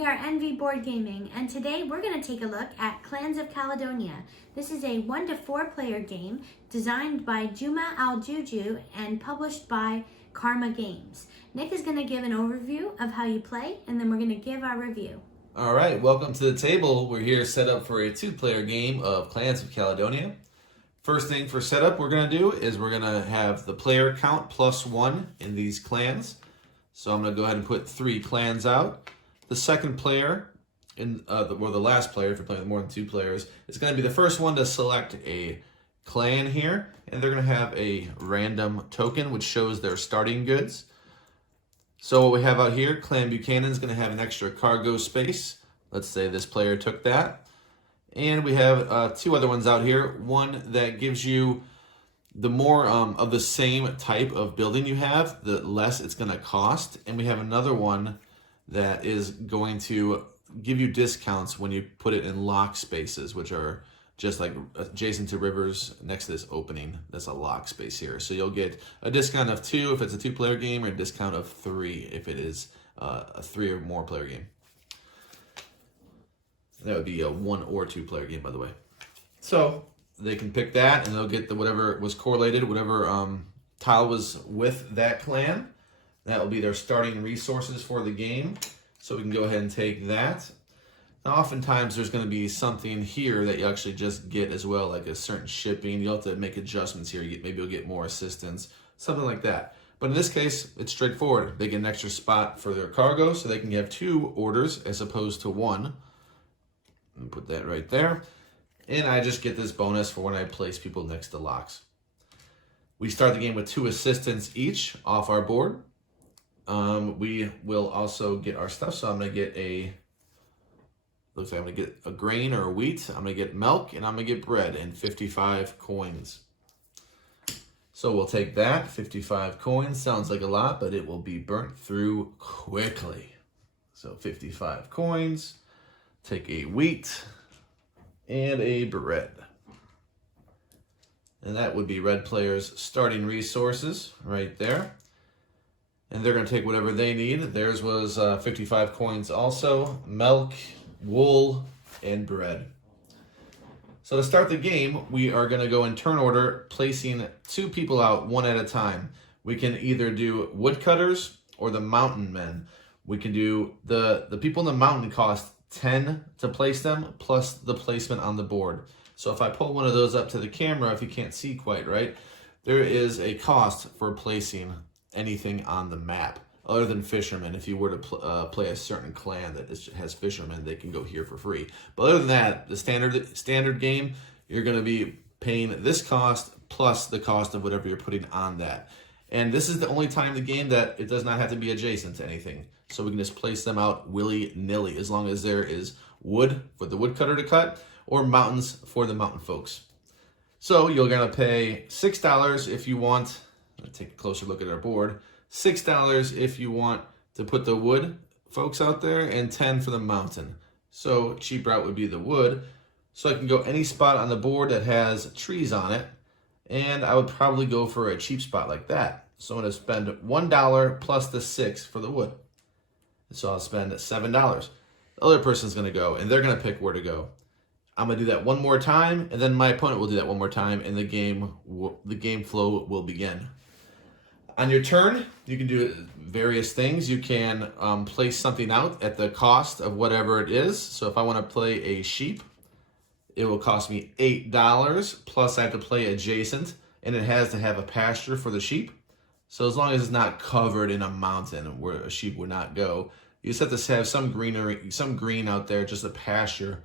we are NV Board Gaming, and today we're going to take a look at Clans of Caledonia. This is a 1 to 4 player game designed by Juma Al-Juju and published by Karma Games. Nick is going to give an overview of how you play, and then we're going to give our review. All right, welcome to the table. We're here set up for a 2-player game of Clans of Caledonia. First thing for setup we're going to do is we're going to have the player count +1 in these clans. So I'm going to go ahead and put 3 clans out. The second player, or the last player, if you're playing with more than 2 players, is going to be the first one to select a clan here. And they're going to have a random token which shows their starting goods. So what we have out here, Clan Buchanan is going to have an extra cargo space. Let's say this player took that. And we have 2 other ones out here. One that gives you the more of the same type of building you have, the less it's going to cost. And we have another one that is going to give you discounts when you put it in lock spaces, which are just like adjacent to rivers next to this opening. That's a lock space here. So you'll get a discount of 2 if it's a 2-player game, or a discount of 3 if it is a 3 or more player game. That would be a 1 or 2-player game, by the way. So they can pick that, and they'll get the whatever was correlated, whatever tile was with that clan. That will be their starting resources for the game. So we can go ahead and take that. Now, oftentimes there's going to be something here that you actually just get as well, like a certain shipping. You'll have to make adjustments here. Maybe you'll get more assistance, something like that. But in this case, it's straightforward. They get an extra spot for their cargo, so they can have 2 orders as opposed to 1. Put that right there. And I just get this bonus for when I place people next to locks. We start the game with 2 assistants each off our board. We will also get our stuff. So I'm going to get looks like I'm going to get a grain or a wheat. I'm going to get milk, and I'm going to get bread and 55 coins. So we'll take that. 55 coins sounds like a lot, but it will be burnt through quickly. So 55 coins. Take a wheat and a bread. And that would be red players' starting resources right there. And they're going to take whatever they need. Theirs was 55 coins also, milk, wool, and bread. So to start the game, we are going to go in turn order, placing 2 people out one at a time. We can either do woodcutters or the mountain men. We can do the people in the mountain cost 10 to place them, plus the placement on the board. So if I pull one of those up to the camera, if you can't see quite right, there is a cost for placing anything on the map, other than fishermen. If you were to play a certain clan that has fishermen, they can go here for free. But other than that, the standard game, you're going to be paying this cost plus the cost of whatever you're putting on that. And this is the only time in the game that it does not have to be adjacent to anything. So we can just place them out willy-nilly, as long as there is wood for the woodcutter to cut or mountains for the mountain folks. So you're going to pay $6 if you want, let's take a closer look at our board, $6 if you want to put the wood folks out there, and 10 for the mountain. So cheap route would be the wood. So I can go any spot on the board that has trees on it, and I would probably go for a cheap spot like that. So I'm going to spend $1 plus the 6 for the wood. So I'll spend $7. The other person's going to go, and they're going to pick where to go. I'm going to do that one more time, and then my opponent will do that one more time, and the game flow will begin. On your turn, you can do various things. You can place something out at the cost of whatever it is. So if I want to play a sheep, it will cost me $8, plus I have to play adjacent, and it has to have a pasture for the sheep. So as long as it's not covered in a mountain where a sheep would not go, you just have to have some greenery, some green out there, just a pasture,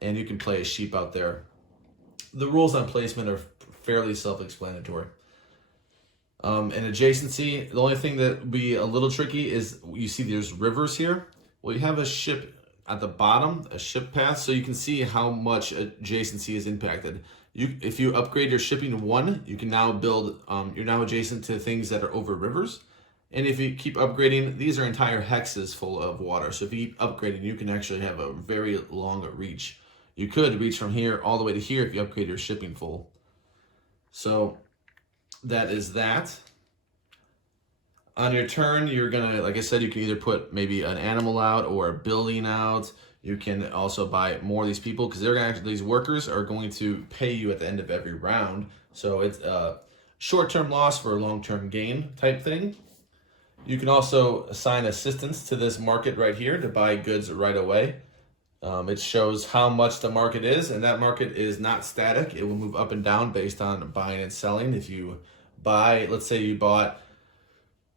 and you can play a sheep out there. The rules on placement are fairly self-explanatory. And adjacency, the only thing that would be a little tricky is you see there's rivers here. Well, you have a ship at the bottom, a ship path, so you can see how much adjacency is impacted. If you upgrade your shipping 1, you can now build, you're now adjacent to things that are over rivers. And if you keep upgrading, these are entire hexes full of water. So if you keep upgrading, you can actually have a very long reach. You could reach from here all the way to here if you upgrade your shipping full. So that is that. On your turn, you're gonna, like I said, you can either put maybe an animal out or a building out. You can also buy more of these people because they're gonna actually, these workers are going to pay you at the end of every round. So it's a short-term loss for a long-term gain type thing. You can also assign assistants to this market right here to buy goods right away. It shows how much the market is, and that market is not static. It will move up and down based on buying and selling. If you buy, let's say you bought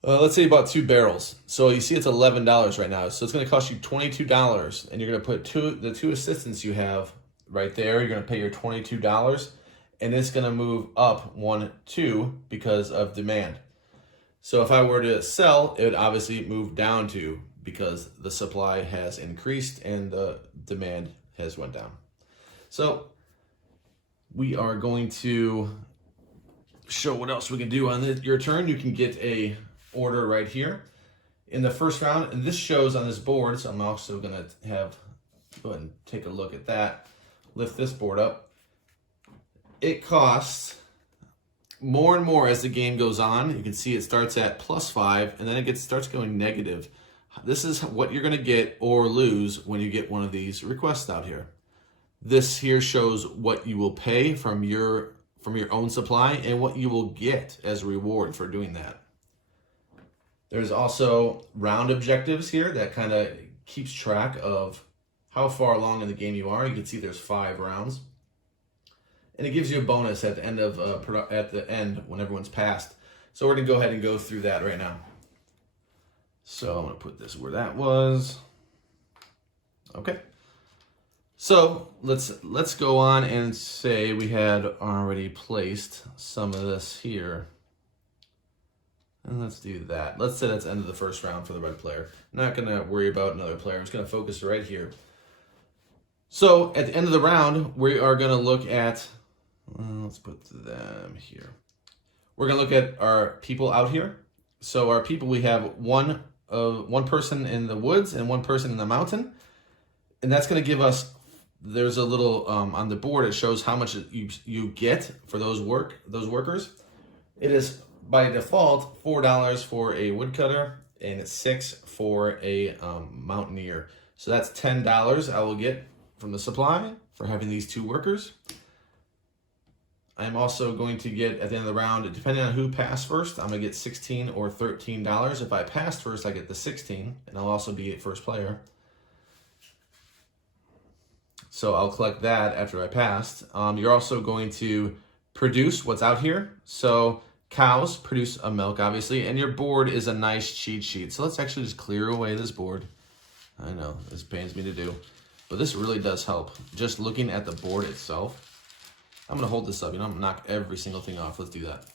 2 barrels. So you see it's $11 right now. So it's going to cost you $22, and you're going to put the two assistants you have right there. You're going to pay your $22, and it's going to move up 1, 2 because of demand. So if I were to sell, it would obviously move down 2 because the supply has increased and the demand has went down. So we are going to show what else we can do on your turn. You can get a order right here in the first round, and this shows on this board, so I'm also going to go ahead and take a look at that. Lift this board up. It costs more and more as the game goes on. You can see it starts at +5 and then it starts going negative. This is what you're going to get or lose when you get one of these requests out here. This here shows what you will pay from your own supply and what you will get as a reward for doing that. There's also round objectives here that kind of keeps track of how far along in the game you are. You can see there's 5 rounds. And it gives you a bonus at the end when everyone's passed. So we're going to go ahead and go through that right now. So I'm going to put this where that was. Okay. So let's go on and say we had already placed some of this here. And let's do that. Let's say that's the end of the first round for the red player. I'm not going to worry about another player. I'm just going to focus right here. So at the end of the round, we are going to look at, let's put them here. We're going to look at our people out here. So our people, we have one person in the woods and one person in the mountain. And that's going to give us, there's a little, on the board, it shows how much you get for those workers. It is by default $4 for a woodcutter and it's $6 for a mountaineer. So that's $10 I will get from the supply for having these 2 workers. I'm also going to get, at the end of the round, depending on who passed first, I'm going to get $16 or $13. If I passed first, I get the 16, and I'll also be a first player. So I'll collect that after I passed. You're also going to produce what's out here. So cows produce a milk, obviously, and your board is a nice cheat sheet. So let's actually just clear away this board. I know, this pains me to do, but this really does help. Just looking at the board itself. I'm going to hold this up. I'm going to knock every single thing off. Let's do that.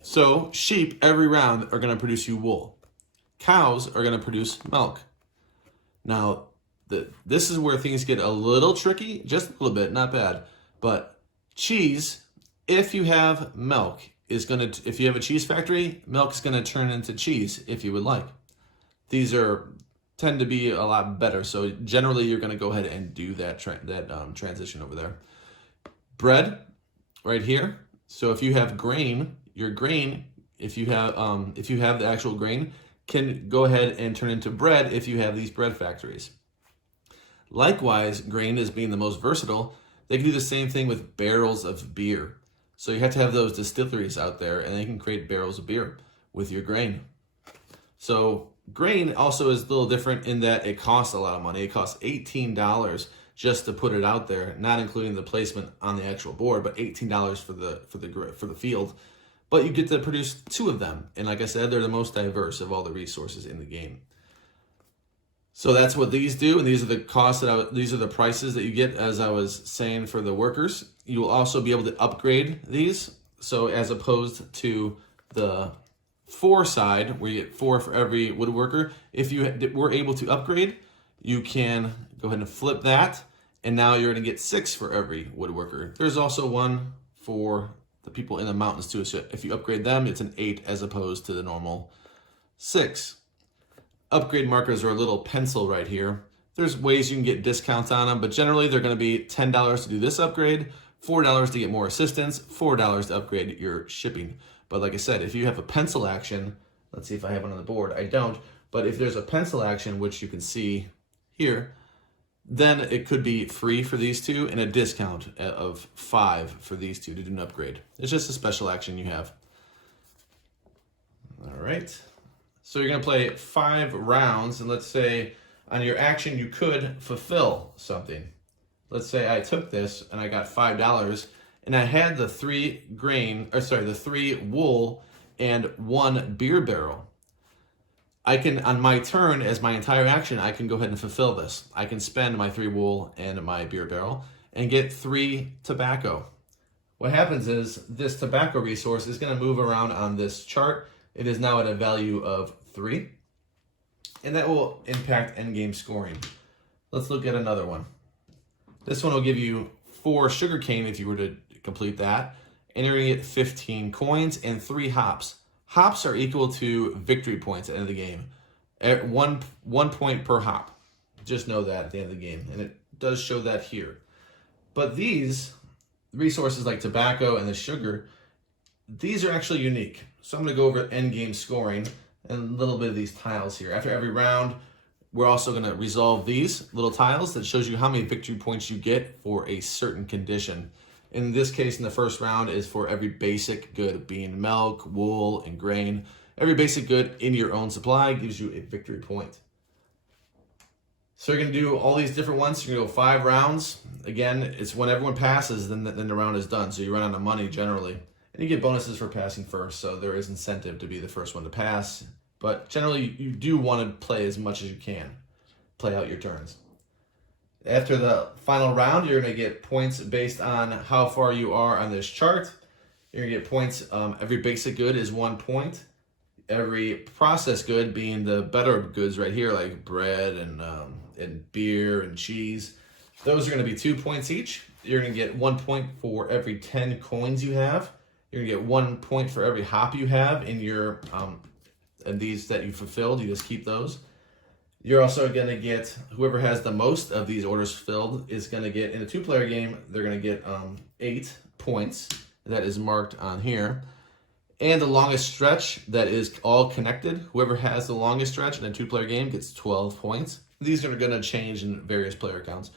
So sheep every round are going to produce you wool. Cows are going to produce milk. Now, this is where things get a little tricky, just a little bit, not bad. But cheese, if you have milk, if you have a cheese factory, milk is going to turn into cheese if you would like. These tend to be a lot better. So generally, you're going to go ahead and do that transition over there. Bread, right here. So if you have grain, your grain, if you have the actual grain, can go ahead and turn into bread if you have these bread factories. Likewise, grain is being the most versatile. They can do the same thing with barrels of beer. So you have to have those distilleries out there, and they can create barrels of beer with your grain. So grain also is a little different in that it costs a lot of money. It costs $18 just to put it out there, not including the placement on the actual board, but $18 for the field. But you get to produce 2 of them, and like I said, they're the most diverse of all the resources in the game. So that's what these do, and these are the costs these are the prices that you get, as I was saying, for the workers. You will also be able to upgrade these. So as opposed to the 4 side, where you get 4 for every woodworker, if you were able to upgrade, you can go ahead and flip that, and now you're going to get 6 for every woodworker. There's also one for the people in the mountains too. So if you upgrade them, it's an 8 as opposed to the normal 6. Upgrade markers are a little pencil right here. There's ways you can get discounts on them, but generally they're going to be $10 to do this upgrade, $4 to get more assistance, $4 to upgrade your shipping. But like I said, if you have a pencil action, let's see if I have one on the board. I don't. But if there's a pencil action, which you can see here, then it could be free for these two and a discount of 5 for these two to do an upgrade. It's just a special action you have. All right. So you're going to play 5 rounds, and let's say on your action you could fulfill something. Let's say I took this and I got $5 and I had the 3 wool and 1 beer barrel. I can, on my turn, as my entire action, I can go ahead and fulfill this. I can spend my 3 wool and my beer barrel and get 3 tobacco. What happens is this tobacco resource is going to move around on this chart. It is now at a value of 3, and that will impact endgame scoring. Let's look at another one. This one will give you 4 sugarcane if you were to complete that, and you're going to get 15 coins and 3 hops. Hops are equal to victory points at the end of the game. At one point per hop. Just know that at the end of the game. And it does show that here. But these resources like tobacco and the sugar, these are actually unique. So I'm going to go over endgame scoring and a little bit of these tiles here. After every round, we're also going to resolve these little tiles that shows you how many victory points you get for a certain condition. In this case, in the first round, is for every basic good, being milk, wool, and grain. Every basic good in your own supply gives you a victory point. So you're going to do all these different ones. You're going to go 5 rounds. Again, it's when everyone passes, then the round is done. So you run out of money generally. And you get bonuses for passing first, so there is incentive to be the first one to pass. But generally, you do want to play as much as you can. Play out your turns. After the final round, you're going to get points based on how far you are on this chart. You're going to get points. Every basic good is 1 point. Every processed good, being the better goods right here, like bread and beer and cheese, those are going to be 2 points each. You're going to get 1 point for every 10 coins you have. You're going to get 1 point for every hop you have in your and these that you fulfilled. You just keep those. You're also going to get, whoever has the most of these orders filled is going to get, in a 2-player game, they're going to get 8 points. That is marked on here. And the longest stretch that is all connected, whoever has the longest stretch in a 2-player game gets 12 points. These are going to change in various player counts.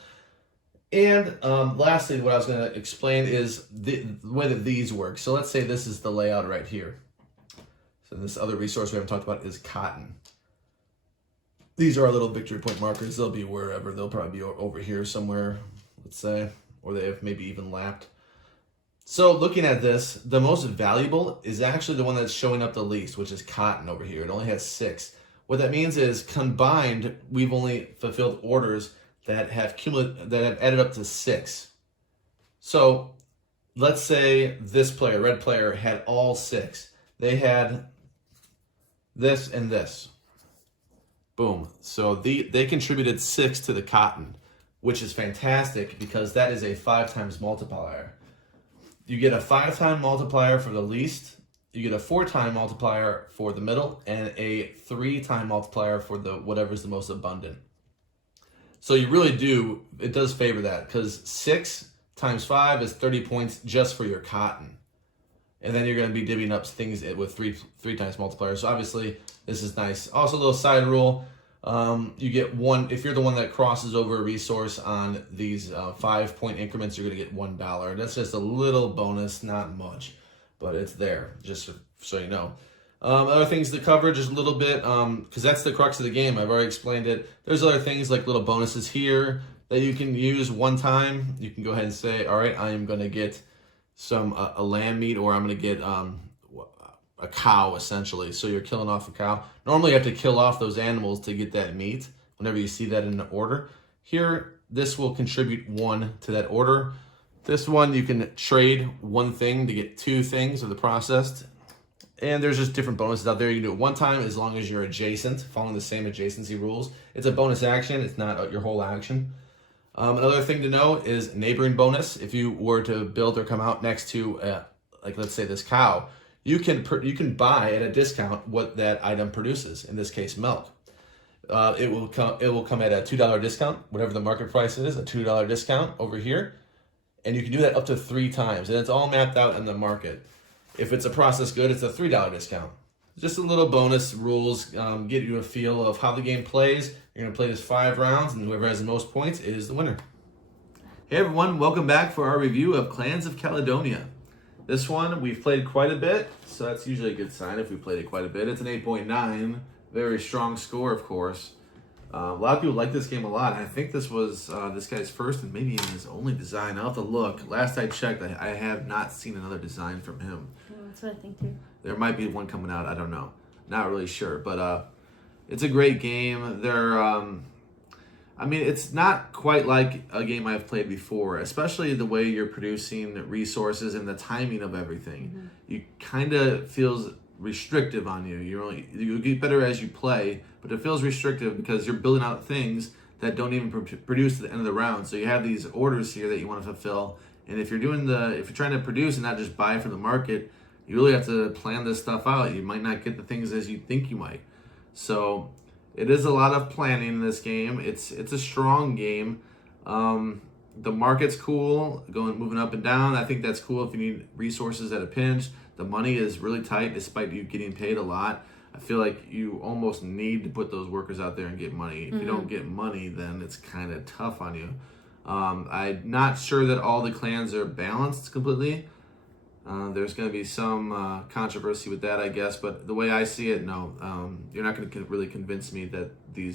And lastly, what I was going to explain is the way that these work. So let's say this is the layout right here. So this other resource we haven't talked about is cotton. These are our little victory point markers. They'll be wherever. They'll probably be over here somewhere, let's say, or they have maybe even lapped. So looking at this, the most valuable is actually the one that's showing up the least, which is cotton over here. It only has 6. What that means is combined, we've only fulfilled orders that have added up to 6. So let's say this player, red player, had all 6. They had this and this. Boom. So they contributed 6 to the cotton, which is fantastic because that is a 5 times multiplier. You get a 5-time multiplier for the least, you get a 4-time multiplier for the middle, and a 3-time multiplier for the whatever's the most abundant. So you really do, it does favor that, because 6 times 5 is 30 points just for your cotton. And then you're going to be divvying up things with three times multipliers. So obviously, this is nice. Also, a little side rule. You get 1, if you're the one that crosses over a resource on these 5-point increments, you're going to get $1. That's just a little bonus, not much, but it's there, just so you know. Other things to cover just a little bit, because that's the crux of the game. I've already explained it. There's other things like little bonuses here that you can use one time. You can go ahead and say, all right, I am going to get a lamb meat, or I'm going to get a cow, essentially. So you're killing off a cow. Normally you have to kill off those animals to get that meat whenever you see that in the order. Here, this will contribute 1 to that order. This one, you can trade 1 thing to get 2 things of the processed. And there's just different bonuses out there. You can do it 1 time as long as you're adjacent, following the same adjacency rules. It's a bonus action. It's not your whole action. Another thing to know is neighboring bonus. If you were to build or come out next to, like let's say this cow, you can buy at a discount what that item produces. In this case, milk. It will come at a $2 discount, whatever the market price is, a $2 discount over here, and you can do that up to 3 times, and it's all mapped out in the market. If it's a processed good, it's a $3 discount. Just a little bonus rules, get you a feel of how the game plays. You're going to play this 5 rounds, and whoever has the most points is the winner. Hey everyone, welcome back for our review of Clans of Caledonia. This one we've played quite a bit, so that's usually a good sign if we played it quite a bit. It's an 8.9, very strong score, of course. A lot of people like this game a lot. I think this was this guy's first and maybe even his only design. I'll have to look. Last I checked, I have not seen another design from him. That's what I think too. There might be one coming out. I don't know. Not really sure, but it's a great game. I mean, it's not quite like a game I've played before, especially the way you're producing resources and the timing of everything. Mm-hmm. You kind of feels restrictive on you. You get better as you play, but it feels restrictive because you're building out things that don't even produce at the end of the round. So you have these orders here that you want to fulfill, and if you're trying to produce and not just buy from the market, you really have to plan this stuff out. You might not get the things as you think you might. So it is a lot of planning in this game. It's a strong game. The market's cool, moving up and down. I think that's cool if you need resources at a pinch. The money is really tight despite you getting paid a lot. I feel like you almost need to put those workers out there and get money. If you don't get money, then it's kind of tough on you. I'm not sure that all the clans are balanced completely. There's going to be some controversy with that, I guess, but the way I see it, no. You're not going to really convince me that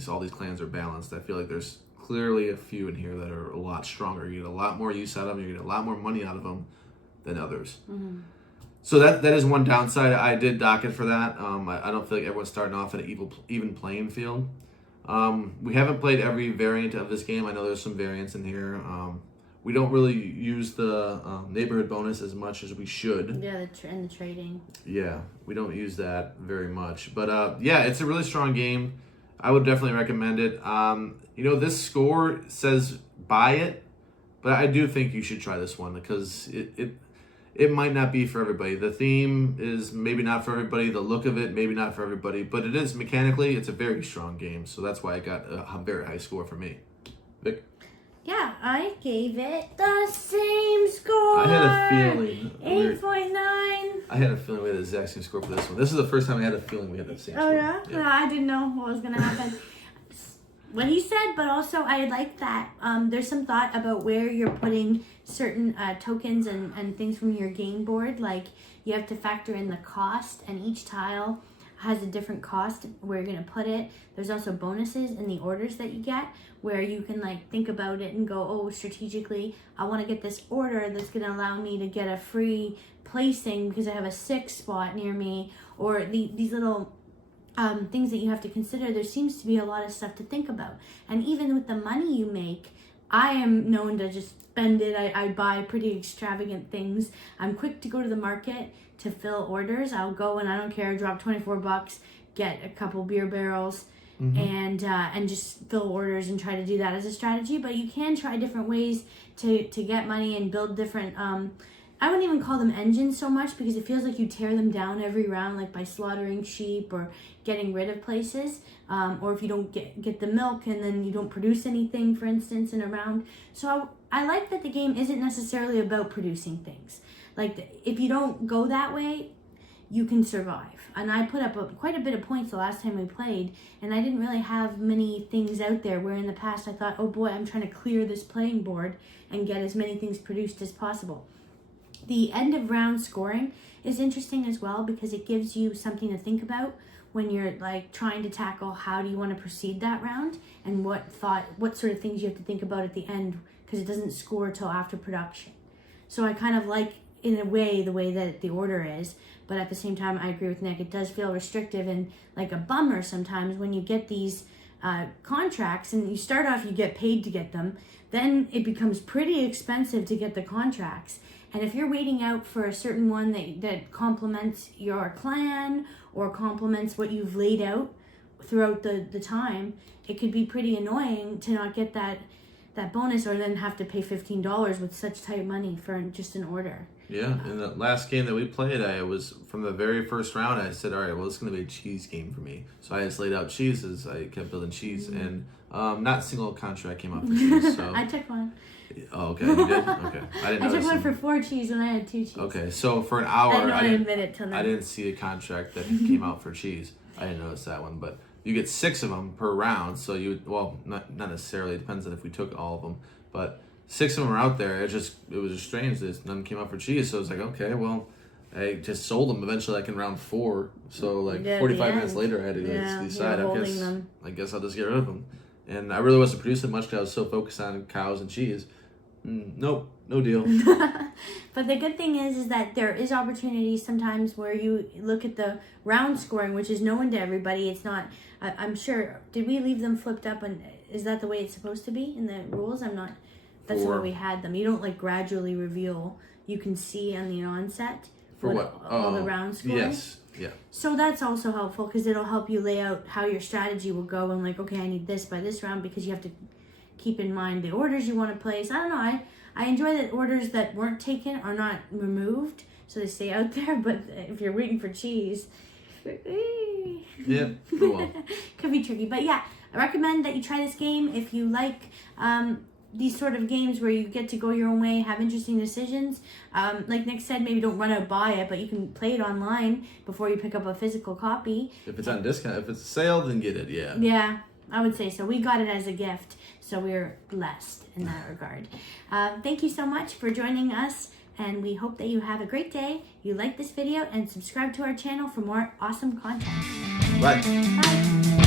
all these clans are balanced. I feel like there's clearly a few in here that are a lot stronger. You get a lot more use out of them. You get a lot more money out of them than others. Mm-hmm. So that is one downside. I did dock it for that. I don't feel like everyone's starting off at an even playing field. We haven't played every variant of this game. I know there's some variants in here. We don't really use the neighborhood bonus as much as we should. Yeah, and the trading. Yeah, we don't use that very much. But yeah, it's a really strong game. I would definitely recommend it. This score says buy it, but I do think you should try this one because it might not be for everybody. The theme is maybe not for everybody. The look of it, maybe not for everybody. But it is mechanically, it's a very strong game. So that's why it got a very high score for me. Vic? Yeah, I gave it the same score. I had a feeling. 8.9. I had a feeling we had the exact same score for this one. This is the first time I had a feeling we had the same score. Oh, yeah? No, I didn't know what was going to happen. What he said, but also I like that there's some thought about where you're putting certain tokens and things from your game board. Like, you have to factor in the cost, and each tile has a different cost where you're going to put it. There's also bonuses in the orders that you get where you can think about it and go, oh, strategically, I want to get this order that's going to allow me to get a free placing because I have a 6 spot near me, or these little things that you have to consider. There seems to be a lot of stuff to think about. And even with the money you make, I am known to just spend it. I buy pretty extravagant things. I'm quick to go to the market to fill orders. I'll go and I don't care, drop $24, get a couple beer barrels, and just fill orders and try to do that as a strategy. But you can try different ways to get money and build different, I wouldn't even call them engines so much because it feels like you tear them down every round, like by slaughtering sheep or getting rid of places, or if you don't get the milk and then you don't produce anything, for instance, in a round. So I like that the game isn't necessarily about producing things. Like, if you don't go that way, you can survive. And I put up quite a bit of points the last time we played, and I didn't really have many things out there where in the past I thought, oh boy, I'm trying to clear this playing board and get as many things produced as possible. The end of round scoring is interesting as well because it gives you something to think about when you're trying to tackle how do you want to proceed that round and what sort of things you have to think about at the end because it doesn't score till after production. So I kind of like, in a way, the way that the order is, but at the same time I agree with Nick, it does feel restrictive and like a bummer sometimes when you get these contracts and you start off, you get paid to get them, then it becomes pretty expensive to get the contracts. And if you're waiting out for a certain one that complements your clan or complements what you've laid out throughout the time, it could be pretty annoying to not get that bonus or then have to pay $15 with such tight money for just an order. Yeah, in the last game that we played, I was, from the very first round, I said, all right, well, it's going to be a cheese game for me. So I just laid out cheeses. I kept building cheese. And Not a single contract came out for cheese. So. I took one. Oh, okay. You did? Okay. I didn't know. I took one for 4 cheese when I had 2 cheese. Okay, so for an hour, I didn't want to admit it till now. I didn't see a contract that came out for cheese. I didn't notice that one, but you get 6 of them per round. So not necessarily. It depends on if we took all of them, but 6 of them are out there. It was just strange that none came out for cheese. So it's like, okay, well, I just sold them eventually, like in round 4. So like 45 minutes later, I had to decide. I guess I'll just get rid of them. And I really wasn't producing much because I was so focused on cows and cheese. Nope, no deal. But the good thing is that there is opportunities sometimes where you look at the round scoring, which is known to everybody. It's not, I'm sure, did we leave them flipped up? And is that the way it's supposed to be in the rules? That's the way we had them. You don't like gradually reveal. You can see on the onset. For what? All the round scoring. Yes, yeah. So that's also helpful because it'll help you lay out how your strategy will go and like, okay, I need this by this round because you have to keep in mind the orders you want to place. I don't know. I enjoy that orders that weren't taken are not removed, so they stay out there. But if you're waiting for cheese, yeah, well. could be tricky. But yeah, I recommend that you try this game if you like these sort of games where you get to go your own way, have interesting decisions. Like Nick said, maybe don't run out and buy it, but you can play it online before you pick up a physical copy. If it's on discount, if it's a sale, then get it. Yeah. Yeah. I would say so. We got it as a gift, so we're blessed in that regard. Thank you so much for joining us, and we hope that you have a great day. You like this video, and subscribe to our channel for more awesome content. Bye. Bye.